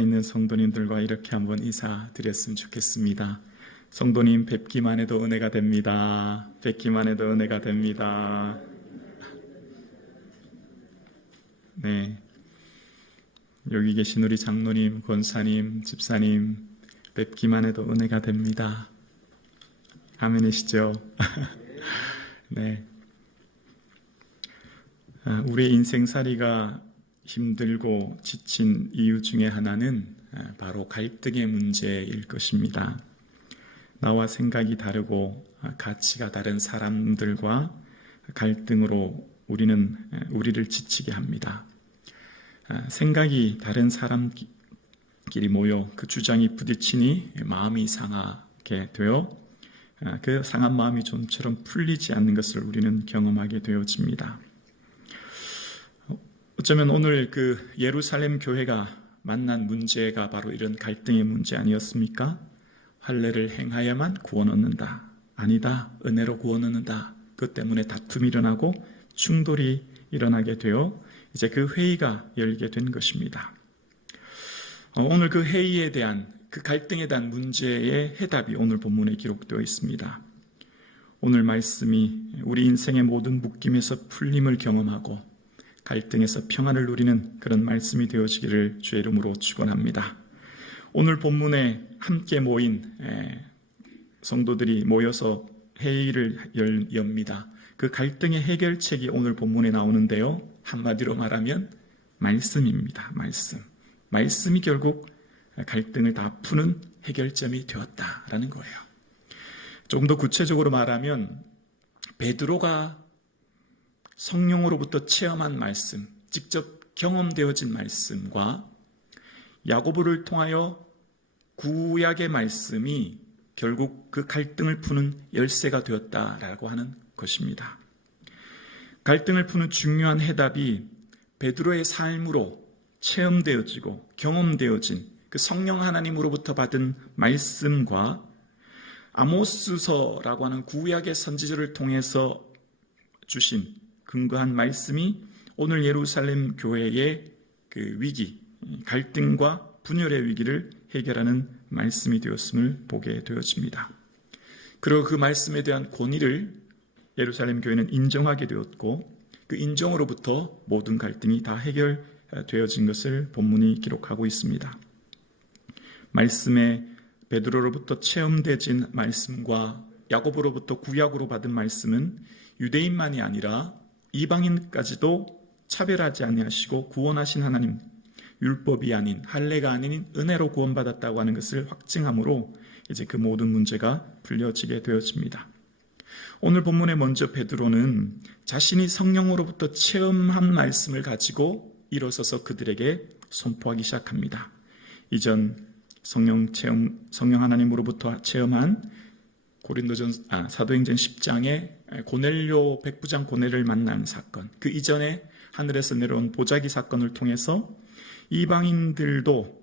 앞에 있는 성도님들과 이렇게 한번 인사드렸으면 좋겠습니다. 성도님 뵙기만 해도 은혜가 됩니다. 뵙기만 해도 은혜가 됩니다. 네, 여기 계신 우리 장로님, 권사님, 집사님 뵙기만 해도 은혜가 됩니다. 아멘이시죠? 네, 우리의 인생살이가 힘들고 지친 이유 중에 하나는 바로 갈등의 문제일 것입니다. 나와 생각이 다르고 가치가 다른 사람들과 갈등으로 우리를 지치게 합니다. 생각이 다른 사람끼리 모여 그 주장이 부딪히니 마음이 상하게 되어 그 상한 마음이 좀처럼 풀리지 않는 것을 우리는 경험하게 되어집니다. 어쩌면 오늘 그 예루살렘 교회가 만난 문제가 바로 이런 갈등의 문제 아니었습니까? 할례를 행하여만 구원 얻는다. 아니다. 은혜로 구원 얻는다. 그것 때문에 다툼이 일어나고 충돌이 일어나게 되어 이제 그 회의가 열리게 된 것입니다. 오늘 그 회의에 대한 그 갈등에 대한 문제의 해답이 오늘 본문에 기록되어 있습니다. 오늘 말씀이 우리 인생의 모든 묶임에서 풀림을 경험하고 갈등에서 평안을 누리는 그런 말씀이 되어지기를 주의 이름으로 축원합니다. 오늘 본문에 함께 모인 성도들이 모여서 회의를 엽니다. 그 갈등의 해결책이 오늘 본문에 나오는데요. 한마디로 말하면 말씀입니다. 말씀이 결국 갈등을 다 푸는 해결점이 되었다라는 거예요. 조금 더 구체적으로 말하면 베드로가 성령으로부터 체험한 말씀, 직접 경험되어진 말씀과 야고보를 통하여 구약의 말씀이 결국 그 갈등을 푸는 열쇠가 되었다라고 하는 것입니다. 갈등을 푸는 중요한 해답이 베드로의 삶으로 체험되어지고 경험되어진 그 성령 하나님으로부터 받은 말씀과 아모스서라고 하는 구약의 선지자를 통해서 주신 근거한 말씀이 오늘 예루살렘 교회의 그 위기, 갈등과 분열의 위기를 해결하는 말씀이 되었음을 보게 되어집니다. 그리고 그 말씀에 대한 권위를 예루살렘 교회는 인정하게 되었고 그 인정으로부터 모든 갈등이 다 해결되어진 것을 본문이 기록하고 있습니다. 말씀에 베드로로부터 체험되진 말씀과 야고보로부터 구약으로 받은 말씀은 유대인만이 아니라 이방인까지도 차별하지 아니하시고 구원하신 하나님, 율법이 아닌 할례가 아닌 은혜로 구원받았다고 하는 것을 확증함으로 이제 그 모든 문제가 풀려지게 되어집니다. 오늘 본문에 먼저 베드로는 자신이 성령으로부터 체험한 말씀을 가지고 일어서서 그들에게 선포하기 시작합니다. 이전 성령 하나님으로부터 체험한 사도행전 10장의 고넬료 백부장 고넬을 만난 사건, 그 이전에 하늘에서 내려온 보자기 사건을 통해서 이방인들도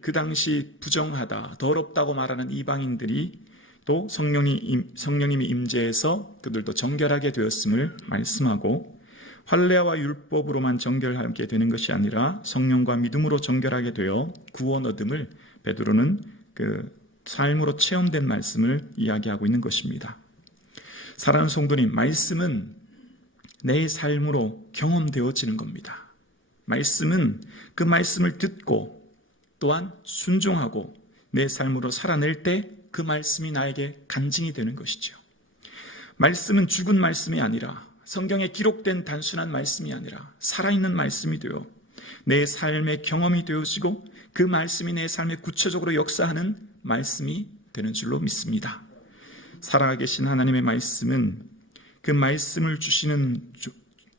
그 당시 부정하다, 더럽다고 말하는 이방인들이 또 성령님이 임재해서 그들도 정결하게 되었음을 말씀하고 할례와 율법으로만 정결하게 되는 것이 아니라 성령과 믿음으로 정결하게 되어 구원 얻음을 베드로는 그 삶으로 체험된 말씀을 이야기하고 있는 것입니다. 사랑하는 성도님, 말씀은 내 삶으로 경험되어지는 겁니다. 말씀은 그 말씀을 듣고 또한 순종하고 내 삶으로 살아낼 때 그 말씀이 나에게 간증이 되는 것이죠. 말씀은 죽은 말씀이 아니라 성경에 기록된 단순한 말씀이 아니라 살아있는 말씀이 되어 내 삶의 경험이 되어지고 그 말씀이 내 삶에 구체적으로 역사하는 말씀이 되는 줄로 믿습니다. 살아계신 하나님의 말씀은 그 말씀을 주시는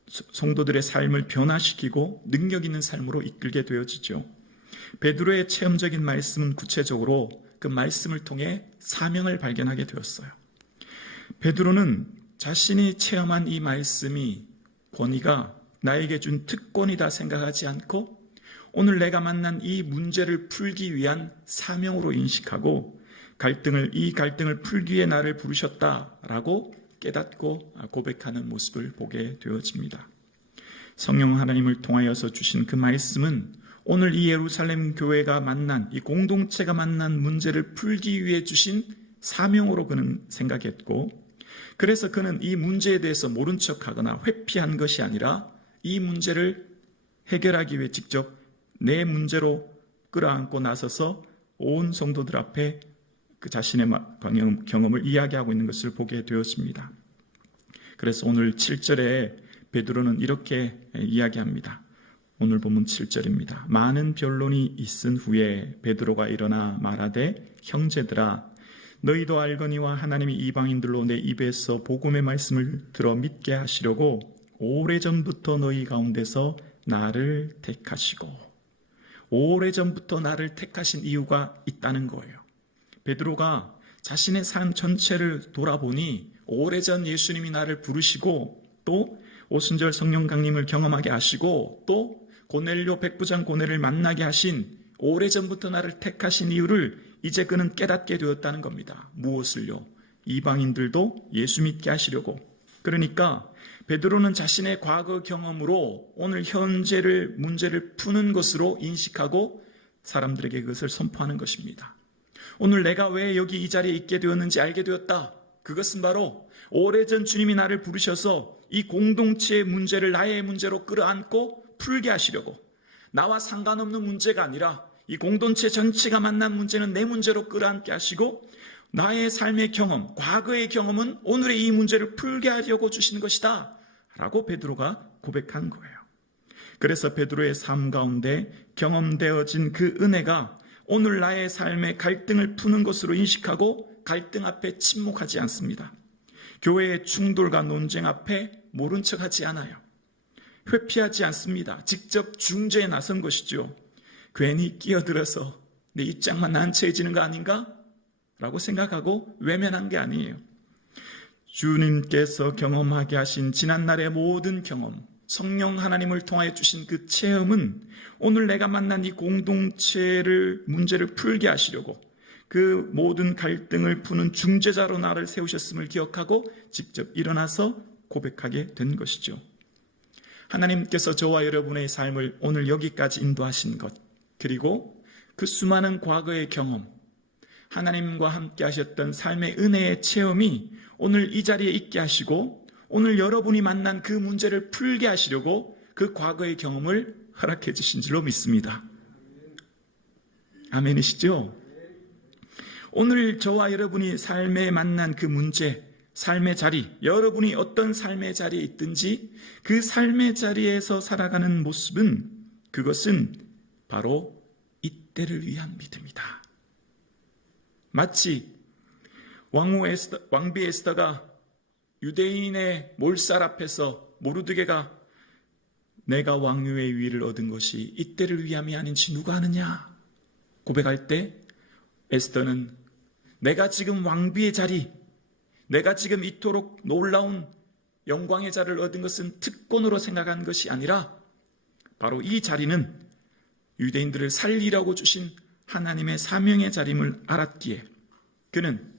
성도들의 삶을 변화시키고 능력 있는 삶으로 이끌게 되어지죠. 베드로의 체험적인 말씀은 구체적으로 그 말씀을 통해 사명을 발견하게 되었어요. 베드로는 자신이 체험한 이 말씀이 권위가 나에게 준 특권이다 생각하지 않고 오늘 내가 만난 이 문제를 풀기 위한 사명으로 인식하고 이 갈등을 풀기 위해 나를 부르셨다라고 깨닫고 고백하는 모습을 보게 되어집니다. 성령 하나님을 통하여서 주신 그 말씀은 오늘 이 예루살렘 교회가 만난, 이 공동체가 만난 문제를 풀기 위해 주신 사명으로 그는 생각했고, 그래서 그는 이 문제에 대해서 모른 척하거나 회피한 것이 아니라 이 문제를 해결하기 위해 직접 내 문제로 끌어안고 나서서 온 성도들 앞에 그 자신의 경험을 이야기하고 있는 것을 보게 되었습니다. 그래서 오늘 7절에 베드로는 이렇게 이야기합니다. 오늘 본문 7절입니다. 많은 변론이 있은 후에 베드로가 일어나 말하되 형제들아 너희도 알거니와 하나님이 이방인들로 내 입에서 복음의 말씀을 들어 믿게 하시려고 오래전부터 너희 가운데서 나를 택하시고, 오래전부터 나를 택하신 이유가 있다는 거예요. 베드로가 자신의 삶 전체를 돌아보니 오래전 예수님이 나를 부르시고 또 오순절 성령 강림을 경험하게 하시고 또 고넬료 백부장 고넬을 만나게 하신 오래전부터 나를 택하신 이유를 이제 그는 깨닫게 되었다는 겁니다. 무엇을요? 이방인들도 예수 믿게 하시려고. 그러니까 베드로는 자신의 과거 경험으로 오늘 현재를 문제를 푸는 것으로 인식하고 사람들에게 그것을 선포하는 것입니다. 오늘 내가 왜 여기 이 자리에 있게 되었는지 알게 되었다. 그것은 바로 오래전 주님이 나를 부르셔서 이 공동체의 문제를 나의 문제로 끌어안고 풀게 하시려고, 나와 상관없는 문제가 아니라 이 공동체 전체가 만난 문제는 내 문제로 끌어안게 하시고 나의 삶의 경험, 과거의 경험은 오늘의 이 문제를 풀게 하려고 주신 것이다 라고 베드로가 고백한 거예요. 그래서 베드로의 삶 가운데 경험되어진 그 은혜가 오늘 나의 삶의 갈등을 푸는 것으로 인식하고 갈등 앞에 침묵하지 않습니다. 교회의 충돌과 논쟁 앞에 모른 척하지 않아요. 회피하지 않습니다. 직접 중재에 나선 것이죠. 괜히 끼어들어서 내 입장만 난처해지는 거 아닌가? 라고 생각하고 외면한 게 아니에요. 주님께서 경험하게 하신 지난날의 모든 경험, 성령 하나님을 통하여 주신 그 체험은 오늘 내가 만난 이 공동체를 문제를 풀게 하시려고 그 모든 갈등을 푸는 중재자로 나를 세우셨음을 기억하고 직접 일어나서 고백하게 된 것이죠. 하나님께서 저와 여러분의 삶을 오늘 여기까지 인도하신 것, 그리고 그 수많은 과거의 경험, 하나님과 함께 하셨던 삶의 은혜의 체험이 오늘 이 자리에 있게 하시고 오늘 여러분이 만난 그 문제를 풀게 하시려고 그 과거의 경험을 허락해 주신 줄로 믿습니다. 아멘이시죠? 오늘 저와 여러분이 삶에 만난 그 문제, 삶의 자리, 여러분이 어떤 삶의 자리에 있든지 그 삶의 자리에서 살아가는 모습은, 그것은 바로 이때를 위한 믿음이다. 마치 왕비 에스더가 유대인의 몰살 앞에서 모르드게가 내가 왕위의 위를 얻은 것이 이때를 위함이 아닌지 누가 아느냐 고백할 때 에스더는 내가 지금 왕비의 자리, 내가 지금 이토록 놀라운 영광의 자리를 얻은 것은 특권으로 생각한 것이 아니라 바로 이 자리는 유대인들을 살리라고 주신 하나님의 사명의 자림을 알았기에 그는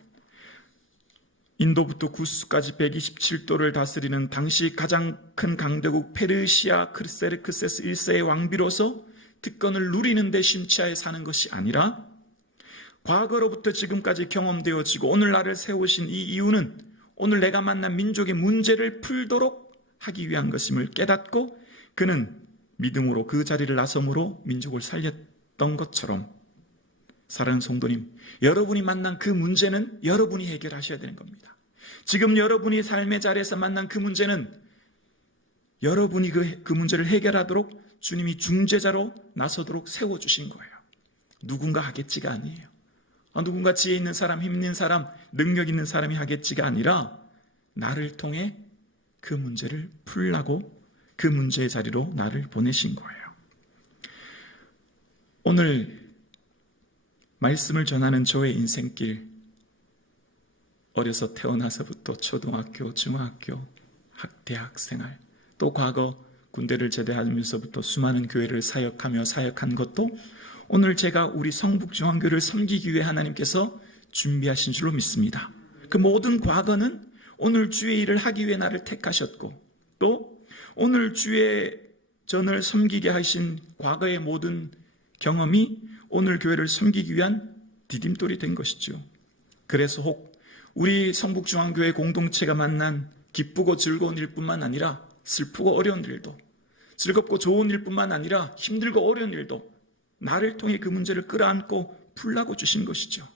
인도부터 구스까지 127도를 다스리는 당시 가장 큰 강대국 페르시아 크세르크세스 1세의 왕비로서 특권을 누리는 데 심취하여 사는 것이 아니라 과거로부터 지금까지 경험되어지고 오늘 나를 세우신 이 이유는 오늘 내가 만난 민족의 문제를 풀도록 하기 위한 것임을 깨닫고 그는 믿음으로 그 자리를 나섬으로 민족을 살렸던 것처럼, 사랑하는 성도님, 여러분이 만난 그 문제는 여러분이 해결하셔야 되는 겁니다. 지금 여러분이 삶의 자리에서 만난 그 문제는 여러분이 그 문제를 해결하도록 주님이 중재자로 나서도록 세워주신 거예요. 누군가 하겠지가 아니에요. 누군가 지혜 있는 사람, 힘 있는 사람, 능력 있는 사람이 하겠지가 아니라 나를 통해 그 문제를 풀라고 그 문제의 자리로 나를 보내신 거예요. 오늘 말씀을 전하는 저의 인생길, 어려서 태어나서부터 초등학교, 중학교, 대학 생활, 또 과거 군대를 제대하면서부터 수많은 교회를 사역하며 사역한 것도 오늘 제가 우리 성북중앙교회를 섬기기 위해 하나님께서 준비하신 줄로 믿습니다. 그 모든 과거는 오늘 주의 일을 하기 위해 나를 택하셨고 또 오늘 주의 전을 섬기게 하신 과거의 모든 경험이 오늘 교회를 섬기기 위한 디딤돌이 된 것이죠. 그래서 혹 우리 성북중앙교회 공동체가 만난 기쁘고 즐거운 일뿐만 아니라 슬프고 어려운 일도, 즐겁고 좋은 일뿐만 아니라 힘들고 어려운 일도 나를 통해 그 문제를 끌어안고 풀라고 주신 것이죠.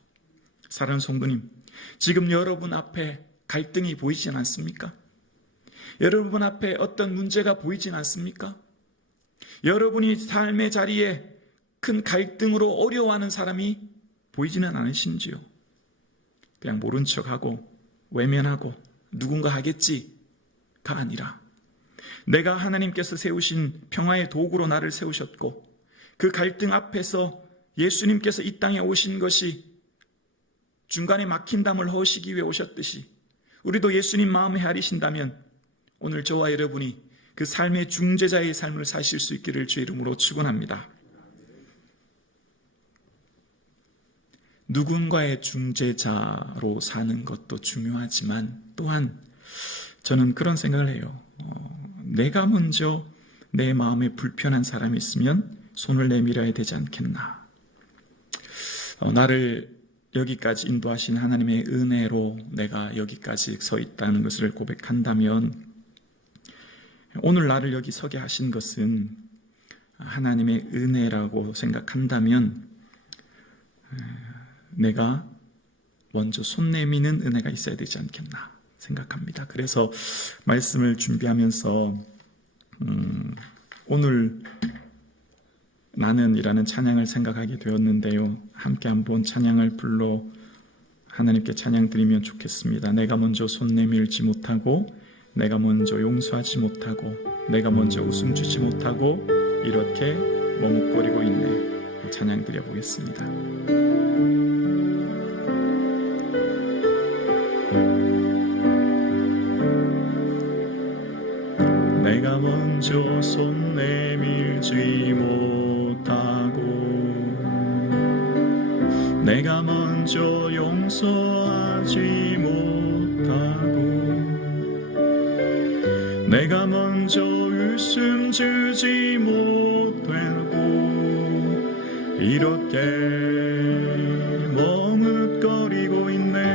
사랑하는 성도님, 지금 여러분 앞에 갈등이 보이진 않습니까? 여러분 앞에 어떤 문제가 보이진 않습니까? 여러분이 삶의 자리에 큰 갈등으로 어려워하는 사람이 보이지는 않으신지요? 그냥 모른 척하고 외면하고 누군가 하겠지가 아니라 내가 하나님께서 세우신 평화의 도구로 나를 세우셨고 그 갈등 앞에서 예수님께서 이 땅에 오신 것이 중간에 막힌 담을 허시기 위해 오셨듯이 우리도 예수님 마음에 헤아리신다면 오늘 저와 여러분이 그 삶의 중재자의 삶을 사실 수 있기를 주의 이름으로 축원합니다. 누군가의 중재자로 사는 것도 중요하지만 또한 저는 그런 생각을 해요. 내가 먼저 내 마음에 불편한 사람이 있으면 손을 내밀어야 되지 않겠나. 나를 여기까지 인도하신 하나님의 은혜로 내가 여기까지 서 있다는 것을 고백한다면 오늘 나를 여기 서게 하신 것은 하나님의 은혜라고 생각한다면 내가 먼저 손 내미는 은혜가 있어야 되지 않겠나 생각합니다. 그래서 말씀을 준비하면서 오늘 나는이라는 찬양을 생각하게 되었는데요. 함께 한번 찬양을 불러 하나님께 찬양 드리면 좋겠습니다. 내가 먼저 손 내밀지 못하고 내가 먼저 용서하지 못하고 내가 먼저 웃음 주지 못하고 이렇게 머뭇거리고 있네. 찬양 드려보겠습니다. 내가 먼저 손 내밀지 못하고 내가 먼저 용서하지 못하고 내가 먼저 웃음 주지 못하고 이렇게 머뭇거리고 있네.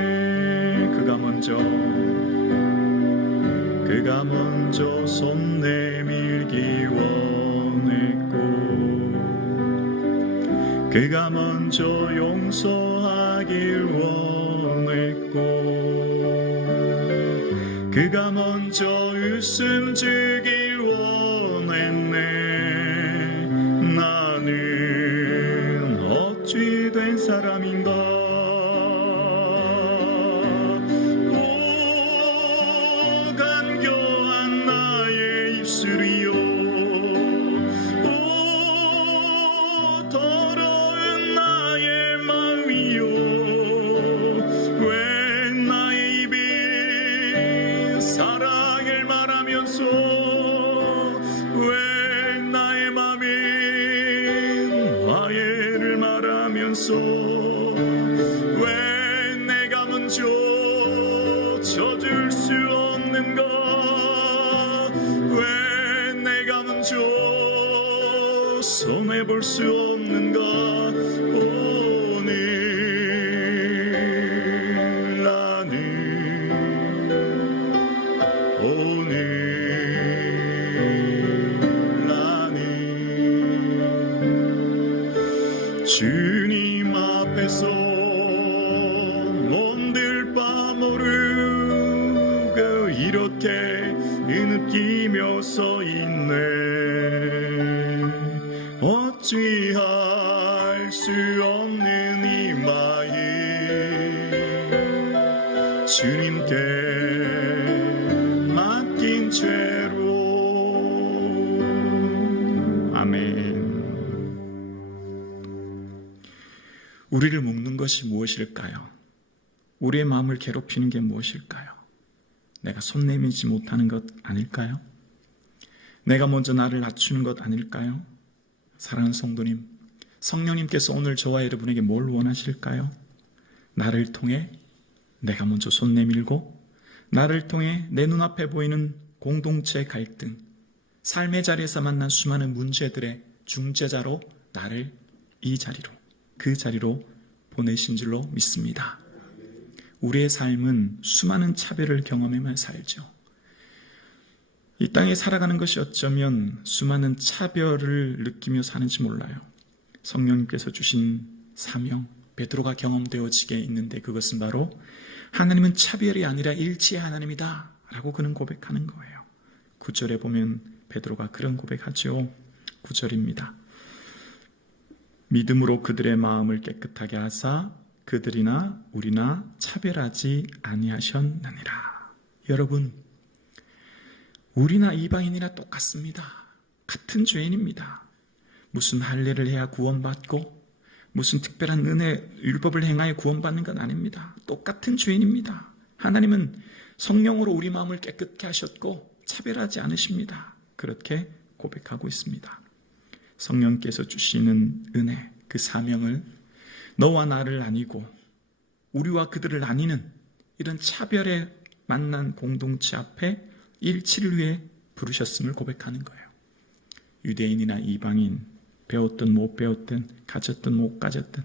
그가 먼저 손 내밀기 원했고 그가 먼저 용서하길 원했고 그가 먼저 웃음 주길 원했네. 나는 어찌 된 사람인가. 왜 내가 먼저 져줄 수 없는가. 왜 내가 먼저 손해볼 수 없는가. 주님 앞에서 몸둘 바 모르고 이렇게 느끼며 서 있네. 어찌할 수 없는 이 마음 주님께 맡긴 채로. 아멘. 우리를 묶는 것이 무엇일까요? 우리의 마음을 괴롭히는 게 무엇일까요? 내가 손 내밀지 못하는 것 아닐까요? 내가 먼저 나를 낮추는 것 아닐까요? 사랑하는 성도님, 성령님께서 오늘 저와 여러분에게 뭘 원하실까요? 나를 통해 내가 먼저 손 내밀고 나를 통해 내 눈앞에 보이는 공동체 갈등, 삶의 자리에서 만난 수많은 문제들의 중재자로 나를 이 자리로, 그 자리로 보내신 줄로 믿습니다. 우리의 삶은 수많은 차별을 경험하며 살죠. 이 땅에 살아가는 것이 어쩌면 수많은 차별을 느끼며 사는지 몰라요. 성령님께서 주신 사명, 베드로가 경험되어지게 있는데 그것은 바로 하나님은 차별이 아니라 일치의 하나님이다 라고 그는 고백하는 거예요. 9절에 보면 베드로가 그런 고백하죠. 9절입니다. 믿음으로 그들의 마음을 깨끗하게 하사 그들이나 우리나 차별하지 아니하셨느니라. 여러분, 우리나 이방인이나 똑같습니다. 같은 죄인입니다. 무슨 할례를 해야 구원받고 무슨 특별한 은혜, 율법을 행하여 구원받는 건 아닙니다. 똑같은 죄인입니다. 하나님은 성령으로 우리 마음을 깨끗게 하셨고 차별하지 않으십니다. 그렇게 고백하고 있습니다. 성령께서 주시는 은혜, 그 사명을 너와 나를 나뉘고 우리와 그들을 나뉘는 이런 차별에 만난 공동체 앞에 일치를 위해 부르셨음을 고백하는 거예요. 유대인이나 이방인, 배웠든 못 배웠든, 가졌든 못 가졌든,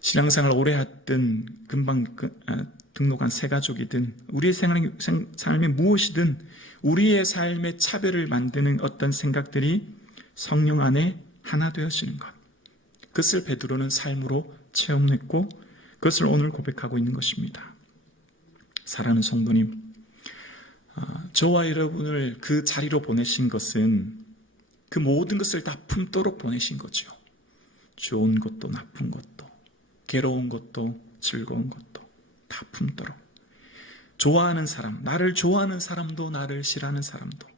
신앙생활 오래 했든, 금방 등록한 새가족이든, 우리의 삶에 무엇이든 우리의 삶의 차별을 만드는 어떤 생각들이 성령 안에 하나 되어지는 것. 그것을 베드로는 삶으로 체험했고 그것을 오늘 고백하고 있는 것입니다. 사랑하는 성도님, 저와 여러분을 그 자리로 보내신 것은 그 모든 것을 다 품도록 보내신 거죠. 좋은 것도 나쁜 것도, 괴로운 것도 즐거운 것도 다 품도록. 좋아하는 사람, 나를 좋아하는 사람도 나를 싫어하는 사람도,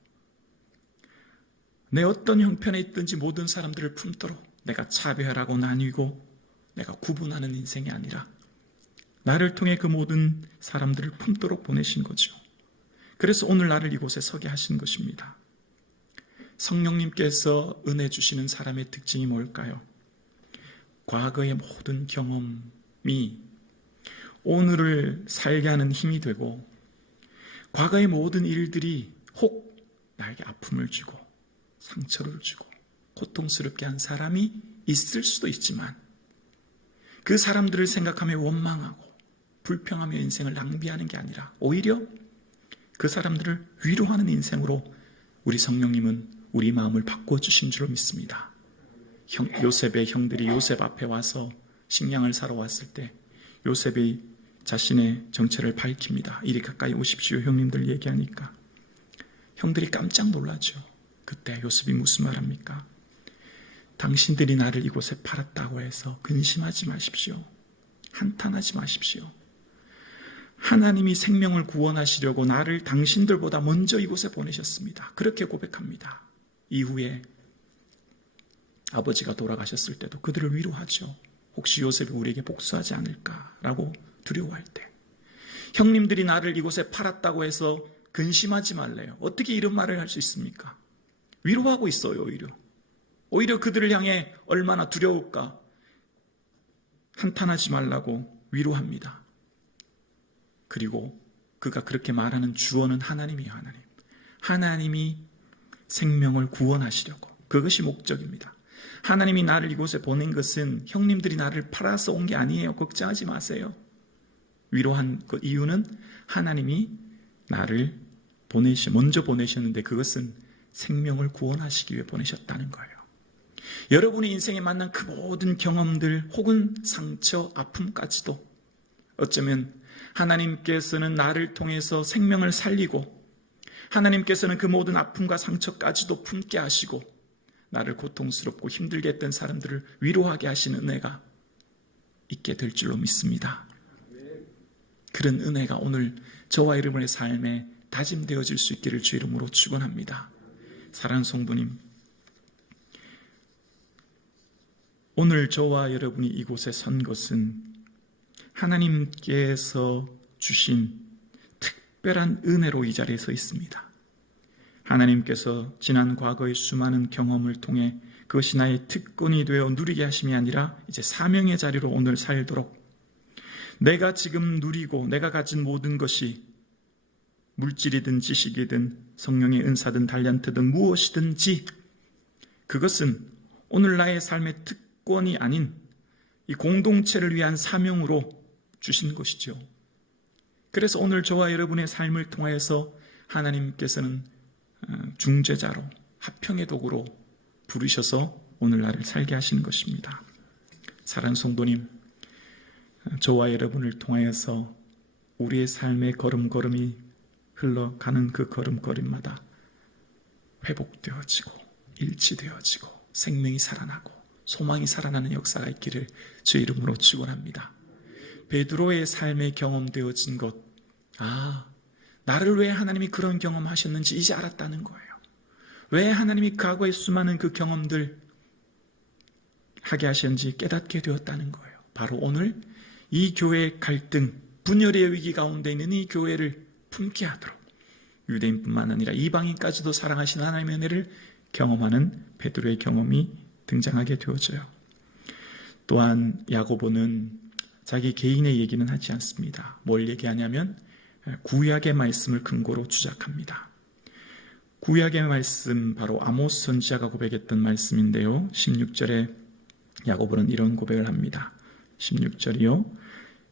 내 어떤 형편에 있든지 모든 사람들을 품도록 내가 차별하고 나뉘고 내가 구분하는 인생이 아니라 나를 통해 그 모든 사람들을 품도록 보내신 거죠. 그래서 오늘 나를 이곳에 서게 하신 것입니다. 성령님께서 은혜 주시는 사람의 특징이 뭘까요? 과거의 모든 경험이 오늘을 살게 하는 힘이 되고 과거의 모든 일들이 혹 나에게 아픔을 주고 상처를 주고 고통스럽게 한 사람이 있을 수도 있지만 그 사람들을 생각하며 원망하고 불평하며 인생을 낭비하는 게 아니라 오히려 그 사람들을 위로하는 인생으로 우리 성령님은 우리 마음을 바꿔주신 줄로 믿습니다. 요셉의 형들이 요셉 앞에 와서 식량을 사러 왔을 때 요셉이 자신의 정체를 밝힙니다. 이리 가까이 오십시오 형님들 얘기하니까 형들이 깜짝 놀라죠. 그때 요셉이 무슨 말합니까? 당신들이 나를 이곳에 팔았다고 해서 근심하지 마십시오. 한탄하지 마십시오. 하나님이 생명을 구원하시려고 나를 당신들보다 먼저 이곳에 보내셨습니다. 그렇게 고백합니다. 이후에 아버지가 돌아가셨을 때도 그들을 위로하죠. 혹시 요셉이 우리에게 복수하지 않을까라고 두려워할 때 형님들이 나를 이곳에 팔았다고 해서 근심하지 말래요. 어떻게 이런 말을 할 수 있습니까? 위로하고 있어요. 오히려 그들을 향해 얼마나 두려울까. 한탄하지 말라고 위로합니다. 그리고 그가 그렇게 말하는 주어는 하나님이에요. 하나님이 생명을 구원하시려고. 그것이 목적입니다. 하나님이 나를 이곳에 보낸 것은 형님들이 나를 팔아서 온 게 아니에요. 걱정하지 마세요. 위로한 그 이유는 하나님이 나를 먼저 보내셨는데 그것은 생명을 구원하시기 위해 보내셨다는 거예요. 여러분의 인생에 만난 그 모든 경험들 혹은 상처, 아픔까지도 어쩌면 하나님께서는 나를 통해서 생명을 살리고 하나님께서는 그 모든 아픔과 상처까지도 품게 하시고 나를 고통스럽고 힘들게 했던 사람들을 위로하게 하시는 은혜가 있게 될 줄로 믿습니다. 그런 은혜가 오늘 저와 여러분의 삶에 다짐되어질 수 있기를 주 이름으로 축원합니다. 사랑하는 성도님, 오늘 저와 여러분이 이곳에 선 것은 하나님께서 주신 특별한 은혜로 이 자리에 서 있습니다. 하나님께서 지난 과거의 수많은 경험을 통해 그것이 나의 특권이 되어 누리게 하심이 아니라 이제 사명의 자리로 오늘 살도록 내가 지금 누리고 내가 가진 모든 것이 물질이든 지식이든 성령의 은사든 달란트든 무엇이든지 그것은 오늘 나의 삶의 특권이 아닌 이 공동체를 위한 사명으로 주신 것이죠. 그래서 오늘 저와 여러분의 삶을 통하여서 하나님께서는 중재자로, 화평의 도구로 부르셔서 오늘날을 살게 하시는 것입니다. 사랑하는 성도님, 저와 여러분을 통하여서 우리의 삶의 걸음걸음이 흘러가는 그 걸음걸음마다 회복되어지고 일치되어지고 생명이 살아나고 소망이 살아나는 역사가 있기를 주 이름으로 축원합니다. 베드로의 삶에 경험되어진 것, 나를 왜 하나님이 그런 경험하셨는지 이제 알았다는 거예요. 왜 하나님이 과거의 수많은 그 경험들 하게 하셨는지 깨닫게 되었다는 거예요. 바로 오늘 이 교회의 갈등, 분열의 위기 가운데 있는 이 교회를 품게 하도록 유대인뿐만 아니라 이방인까지도 사랑하시는 하나님의 은혜를 경험하는 베드로의 경험이 등장하게 되어져요. 또한 야고보는 자기 개인의 얘기는 하지 않습니다. 뭘 얘기하냐면 구약의 말씀을 근거로 주작합니다. 구약의 말씀, 바로 아모스 선지자가 고백했던 말씀인데요. 16절에 야고보는 이런 고백을 합니다. 16절이요.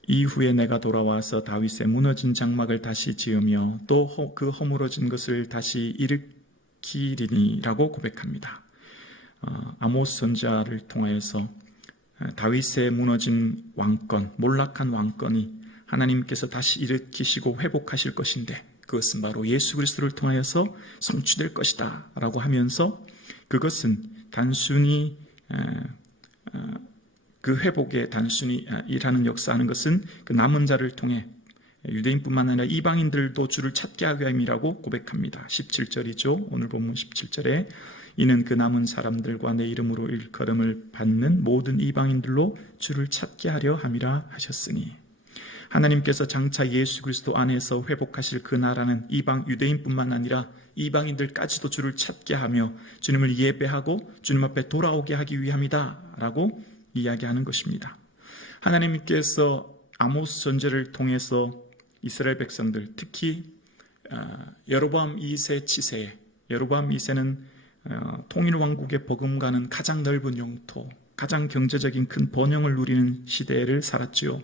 이후에 내가 돌아와서 다윗의 무너진 장막을 다시 지으며 또 그 허물어진 것을 다시 일으키리니라고 고백합니다. 아모스 선지자를 통하여서 다윗의 무너진 왕권, 몰락한 왕권이 하나님께서 다시 일으키시고 회복하실 것인데 그것은 바로 예수 그리스도를 통하여서 성취될 것이다 라고 하면서 그것은 단순히 그 회복에 단순히 일하는 역사하는 것은 그 남은 자를 통해 유대인뿐만 아니라 이방인들도 주를 찾게 하기 위함이라고 고백합니다. 17절이죠. 오늘 본문 17절에 이는 그 남은 사람들과 내 이름으로 일컬음을 받는 모든 이방인들로 주를 찾게 하려 함이라 하셨으니, 하나님께서 장차 예수 그리스도 안에서 회복하실 그 나라는 이방 유대인뿐만 아니라 이방인들까지도 주를 찾게 하며 주님을 예배하고 주님 앞에 돌아오게 하기 위함이다 라고 이야기하는 것입니다. 하나님께서 아모스 선지자를 통해서 이스라엘 백성들, 특히 여로보암 2세 치세에, 여로보암 2세는 통일 왕국의 버금가는 가장 넓은 영토, 가장 경제적인 큰 번영을 누리는 시대를 살았지요.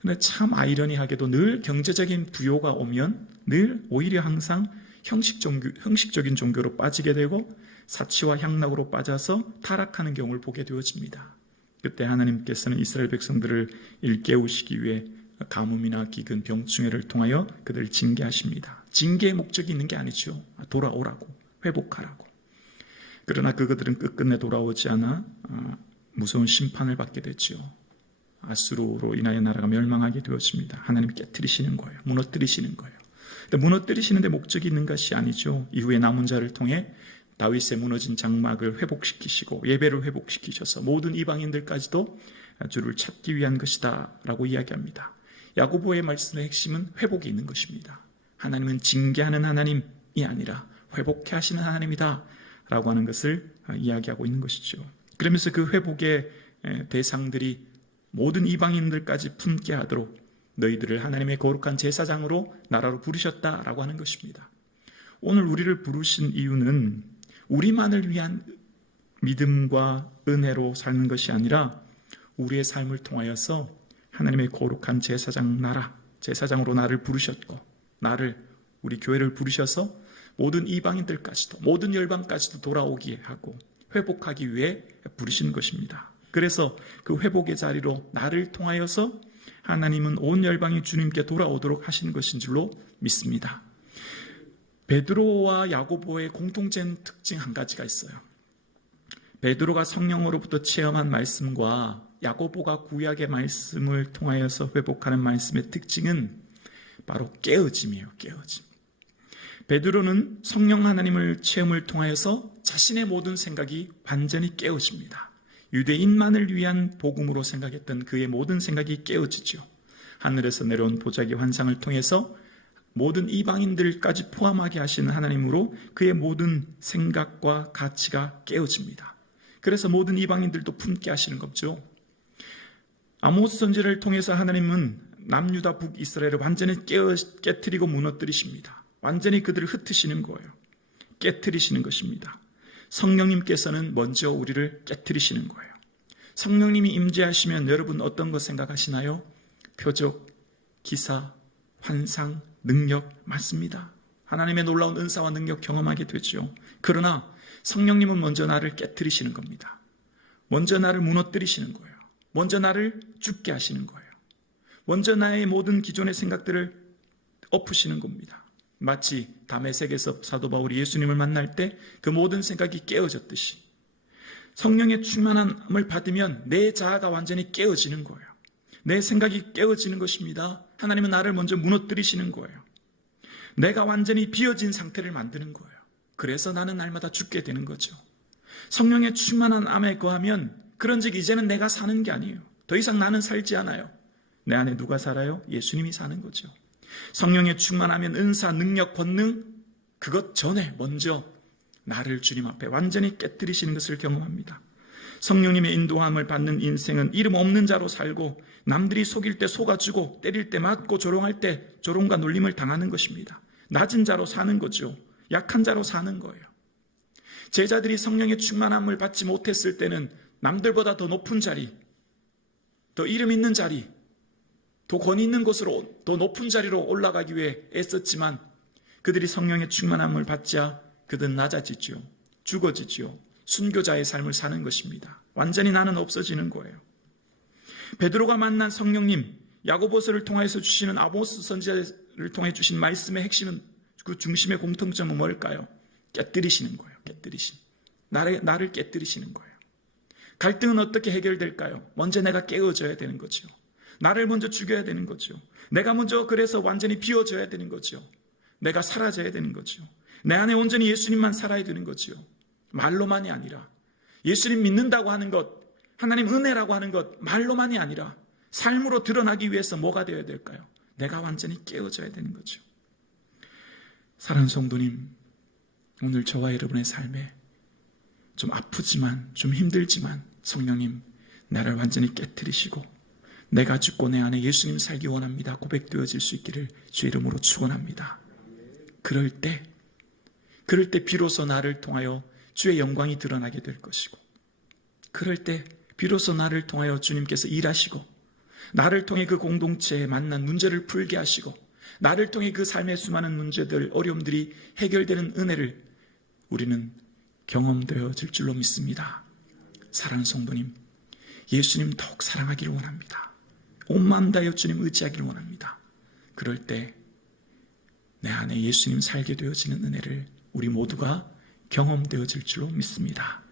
그런데 참 아이러니하게도 늘 경제적인 부요가 오면 늘 오히려 항상 형식적인 종교로 빠지게 되고 사치와 향락으로 빠져서 타락하는 경우를 보게 되어집니다. 그때 하나님께서는 이스라엘 백성들을 일깨우시기 위해 가뭄이나 기근, 병충해를 통하여 그들을 징계하십니다. 징계의 목적이 있는 게 아니죠. 돌아오라고, 회복하라고. 그러나 그들은 끝끝내 돌아오지 않아 무서운 심판을 받게 됐지요. 아수르로 인하여 나라가 멸망하게 되었습니다. 하나님이 깨트리시는 거예요. 무너뜨리시는 거예요. 근데 무너뜨리시는데 목적이 있는 것이 아니죠. 이후에 남은 자를 통해 다윗의 무너진 장막을 회복시키시고 예배를 회복시키셔서 모든 이방인들까지도 주를 찾기 위한 것이다 라고 이야기합니다. 야고보의 말씀의 핵심은 회복이 있는 것입니다. 하나님은 징계하는 하나님이 아니라 회복해 하시는 하나님이다 라고 하는 것을 이야기하고 있는 것이죠. 그러면서 그 회복의 대상들이 모든 이방인들까지 품게 하도록 너희들을 하나님의 거룩한 제사장으로 나라로 부르셨다라고 하는 것입니다. 오늘 우리를 부르신 이유는 우리만을 위한 믿음과 은혜로 사는 것이 아니라 우리의 삶을 통하여서 하나님의 거룩한 제사장 나라, 제사장으로 나를 부르셨고 우리 교회를 부르셔서 모든 이방인들까지도 모든 열방까지도 돌아오게 하고 회복하기 위해 부르신 것입니다. 그래서 그 회복의 자리로 나를 통하여서 하나님은 온 열방이 주님께 돌아오도록 하신 것인 줄로 믿습니다. 베드로와 야고보의 공통된 특징 한 가지가 있어요. 베드로가 성령으로부터 체험한 말씀과 야고보가 구약의 말씀을 통하여서 회복하는 말씀의 특징은 바로 깨어짐이에요. 깨어짐. 베드로는 성령 하나님을 체험을 통하여서 자신의 모든 생각이 완전히 깨어집니다. 유대인만을 위한 복음으로 생각했던 그의 모든 생각이 깨어지죠. 하늘에서 내려온 보자기 환상을 통해서 모든 이방인들까지 포함하게 하시는 하나님으로 그의 모든 생각과 가치가 깨어집니다. 그래서 모든 이방인들도 품게 하시는 거죠. 아모스 선지자를 통해서 하나님은 남유다 북이스라엘을 완전히 깨트리고 무너뜨리십니다. 완전히 그들을 흩으시는 거예요. 깨트리시는 것입니다. 성령님께서는 먼저 우리를 깨트리시는 거예요. 성령님이 임재하시면 여러분 어떤 것 생각하시나요? 표적, 기사, 환상, 능력 맞습니다. 하나님의 놀라운 은사와 능력 경험하게 되죠. 그러나 성령님은 먼저 나를 깨트리시는 겁니다. 먼저 나를 무너뜨리시는 거예요. 먼저 나를 죽게 하시는 거예요. 먼저 나의 모든 기존의 생각들을 엎으시는 겁니다. 마치 다메섹에서 사도 바울이 예수님을 만날 때 그 모든 생각이 깨어졌듯이 성령의 충만함을 받으면 내 자아가 완전히 깨어지는 거예요. 내 생각이 깨어지는 것입니다. 하나님은 나를 먼저 무너뜨리시는 거예요. 내가 완전히 비어진 상태를 만드는 거예요. 그래서 나는 날마다 죽게 되는 거죠. 성령의 충만한 암에 거하면 그런즉 이제는 내가 사는 게 아니에요. 더 이상 나는 살지 않아요. 내 안에 누가 살아요? 예수님이 사는 거죠. 성령에 충만하면 은사, 능력, 권능 그것 전에 먼저 나를 주님 앞에 완전히 깨뜨리시는 것을 경험합니다. 성령님의 인도함을 받는 인생은 이름 없는 자로 살고 남들이 속일 때 속아주고 때릴 때 맞고 조롱할 때 조롱과 놀림을 당하는 것입니다. 낮은 자로 사는 거죠. 약한 자로 사는 거예요. 제자들이 성령의 충만함을 받지 못했을 때는 남들보다 더 높은 자리, 더 이름 있는 자리, 더 권위 있는 곳으로 더 높은 자리로 올라가기 위해 애썼지만 그들이 성령의 충만함을 받자 그들은 낮아지죠. 죽어지죠. 순교자의 삶을 사는 것입니다. 완전히 나는 없어지는 거예요. 베드로가 만난 성령님, 야고보서를 통해서 주시는 아모스 선지자를 통해 주신 말씀의 핵심은 그 중심의 공통점은 뭘까요? 깨뜨리시는 거예요. 나를 깨뜨리시는 거예요. 갈등은 어떻게 해결될까요? 먼저 내가 깨어져야 되는 거죠. 나를 먼저 죽여야 되는 거죠. 내가 먼저 그래서 완전히 비워져야 되는 거죠. 내가 사라져야 되는 거죠. 내 안에 온전히 예수님만 살아야 되는 거죠. 말로만이 아니라 예수님 믿는다고 하는 것, 하나님 은혜라고 하는 것 말로만이 아니라 삶으로 드러나기 위해서 뭐가 되어야 될까요? 내가 완전히 깨어져야 되는 거죠. 사랑하는 성도님, 오늘 저와 여러분의 삶에 좀 아프지만 좀 힘들지만 성령님 나를 완전히 깨트리시고 내가 죽고 내 안에 예수님 살기 원합니다 고백되어질 수 있기를 주 이름으로 축원합니다. 그럴 때 비로소 나를 통하여 주의 영광이 드러나게 될 것이고 그럴 때 비로소 나를 통하여 주님께서 일하시고 나를 통해 그 공동체에 만난 문제를 풀게 하시고 나를 통해 그 삶의 수많은 문제들, 어려움들이 해결되는 은혜를 우리는 경험되어질 줄로 믿습니다. 사랑하는 성도님, 예수님 더욱 사랑하기를 원합니다. 온 마음 다하여 주님 의지하기를 원합니다. 그럴 때 내 안에 예수님 살게 되어지는 은혜를 우리 모두가 경험되어질 줄로 믿습니다.